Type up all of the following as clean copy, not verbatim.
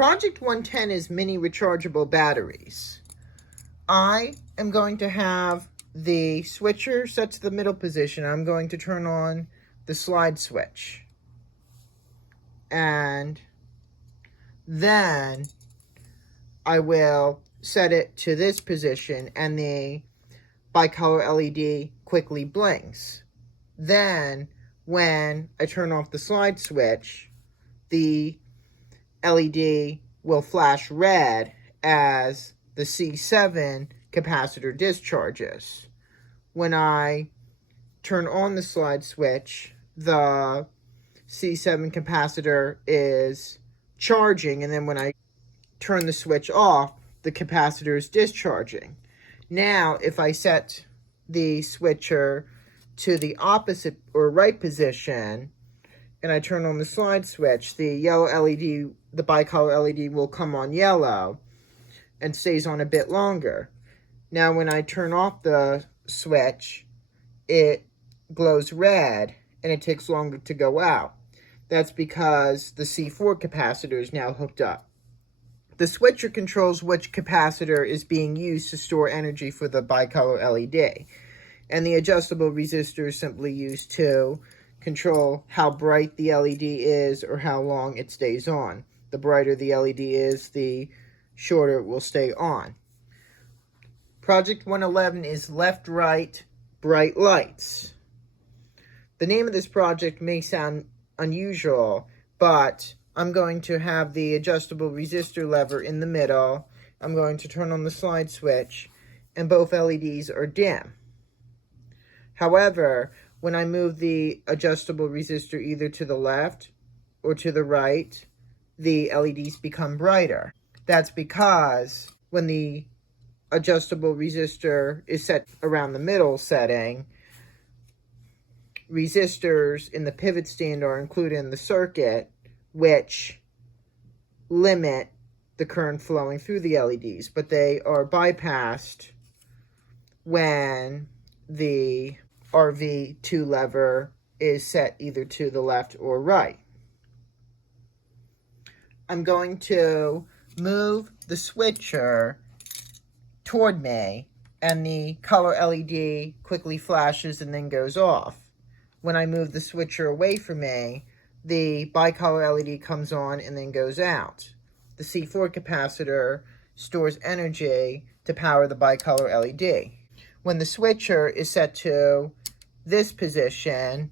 Project 110 is mini rechargeable batteries. I am going to have the switcher set to the middle position. I'm going to turn on the slide switch. And then I will set it to this position and the bicolor LED quickly blinks. Then when I turn off the slide switch, the LED will flash red as the C7 capacitor discharges. When I turn on the slide switch, the C7 capacitor is charging, and then when I turn the switch off, the capacitor is discharging. Now, if I set the switcher to the opposite or right position, and I turn on the slide switch, the yellow LED, the bicolor LED will come on yellow and stays on a bit longer. Now, when I turn off the switch, it glows red and it takes longer to go out. That's because the C4 capacitor is now hooked up. The switcher controls which capacitor is being used to store energy for the bicolor LED. And the adjustable resistor is simply used to control how bright the LED is or how long it stays on. The brighter the LED is, the shorter it will stay on. Project 111 is left-right bright lights. The name of this project may sound unusual, but I'm going to have the adjustable resistor lever in the middle. I'm going to turn on the slide switch, and both LEDs are dim. However, when I move the adjustable resistor either to the left or to the right, the LEDs become brighter. That's because when the adjustable resistor is set around the middle setting, resistors in the pivot stand are included in the circuit, which limit the current flowing through the LEDs, but they are bypassed when the RV2 lever is set either to the left or right. I'm going to move the switcher toward me, and the color LED quickly flashes and then goes off. When I move the switcher away from me, the bicolor LED comes on and then goes out. The C4 capacitor stores energy to power the bicolor LED. When the switcher is set to this position,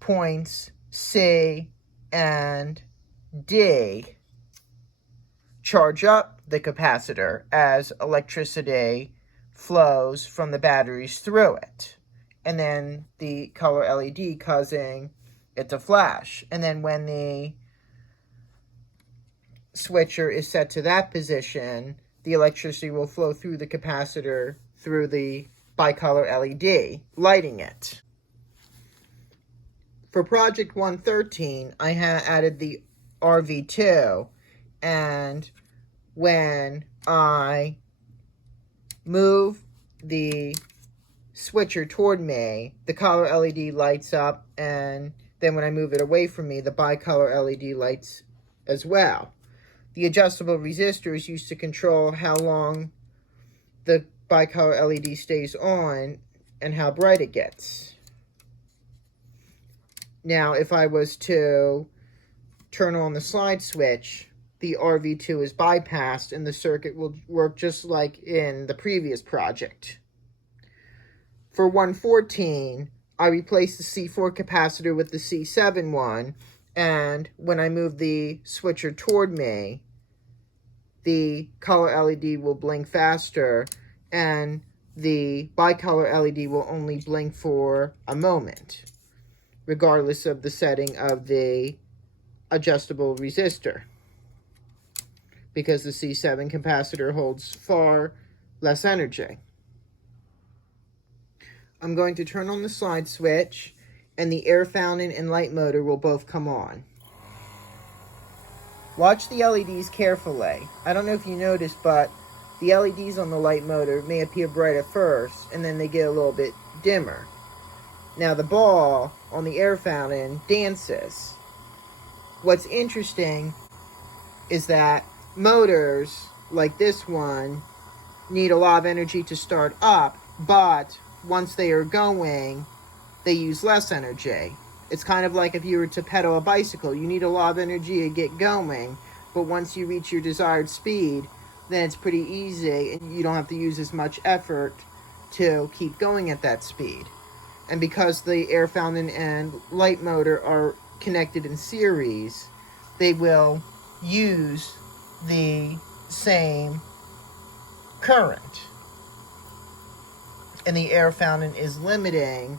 points C and D charge up the capacitor as electricity flows from the batteries through it. And then the color LED causing it to flash. And then when the switcher is set to that position, the electricity will flow through the capacitor through the bicolor LED, lighting it. For Project 113, I added the RV2, and when I move the switcher toward me, the color LED lights up, and then when I move it away from me, the bicolor LED lights as well. The adjustable resistor is used to control how long the bicolor LED stays on and how bright it gets. Now, if I was to turn on the slide switch, the RV2 is bypassed and the circuit will work just like in the previous project. For 114, I replaced the C4 capacitor with the C7 one, and when I move the switcher toward me, the color LED will blink faster, and the bicolor LED will only blink for a moment, regardless of the setting of the adjustable resistor, because the C7 capacitor holds far less energy. I'm going to turn on the slide switch, and the air fountain and light motor will both come on. Watch the LEDs carefully. I don't know if you noticed, but the LEDs on the light motor may appear bright at first, and then they get a little bit dimmer. Now the ball on the air fountain dances. What's interesting is that motors like this one need a lot of energy to start up, but once they are going, they use less energy. It's kind of like if you were to pedal a bicycle. You need a lot of energy to get going, but once you reach your desired speed, then it's pretty easy and you don't have to use as much effort to keep going at that speed. And because the air fountain and light motor are connected in series, they will use the same current. And the air fountain is limiting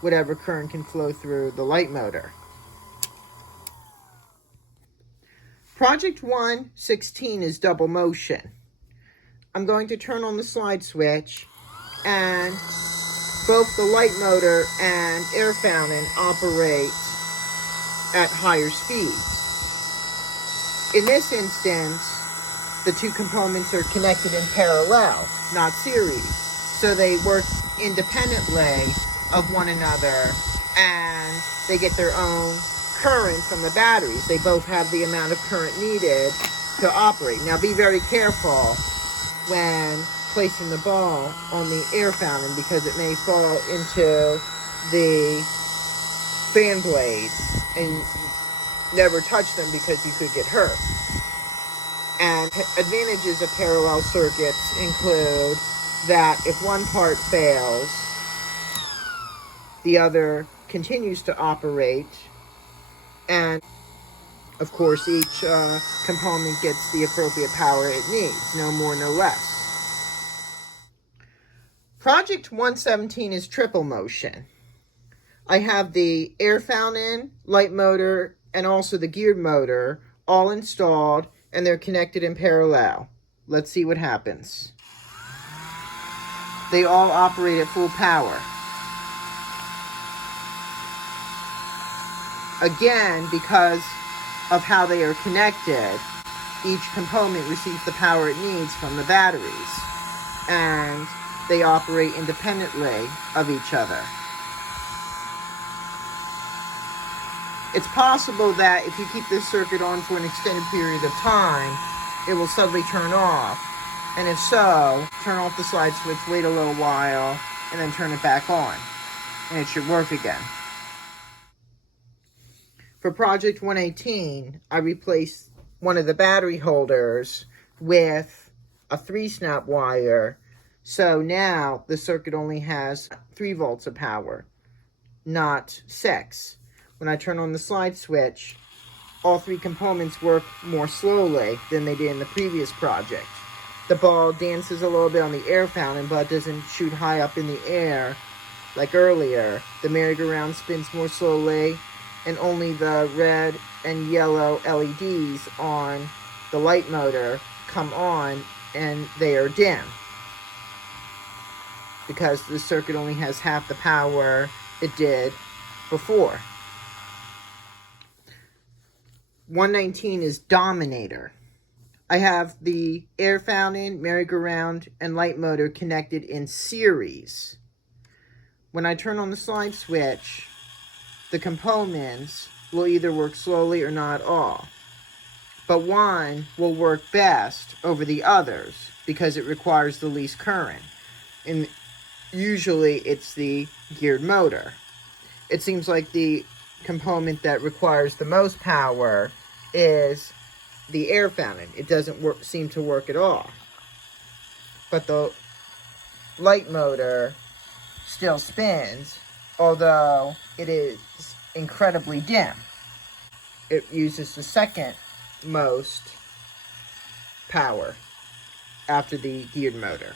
whatever current can flow through the light motor. Project 116 is double motion. I'm going to turn on the slide switch, and both the light motor and air fountain operate at higher speeds. In this instance, the two components are connected in parallel, not series. So they work independently of one another, and they get their own current from the batteries. They both have the amount of current needed to operate. Now be very careful when placing the ball on the air fountain, because it may fall into the fan blades, and never touch them because you could get hurt. And advantages of parallel circuits include that if one part fails, the other continues to operate, and of course each component gets the appropriate power it needs, no more, no less. Project 117 is triple motion. I have the air fountain, light motor, and also the geared motor all installed, and they're connected in parallel. Let's see what happens. They all operate at full power. Again, because of how they are connected, each component receives the power it needs from the batteries, and they operate independently of each other. It's possible that if you keep this circuit on for an extended period of time, it will suddenly turn off. And if so, turn off the slide switch, wait a little while, and then turn it back on. And it should work again. For Project 118, I replaced one of the battery holders with a 3-snap wire. So now the circuit only has 3 volts of power, not 6. When I turn on the slide switch, all 3 components work more slowly than they did in the previous project. The ball dances a little bit on the air fountain, but doesn't shoot high up in the air like earlier. The merry-go-round spins more slowly, and only the red and yellow LEDs on the light motor come on, and they are dim, because the circuit only has half the power it did before. 119 is Dominator. I have the air fountain, merry-go-round, and light motor connected in series. When I turn on the slide switch, the components will either work slowly or not at all. But one will work best over the others because it requires the least current. And usually it's the geared motor. It seems like the component that requires the most power is the air fountain. It doesn't seem to work at all. But the light motor still spins, although it is incredibly dim. It uses the second most power after the geared motor.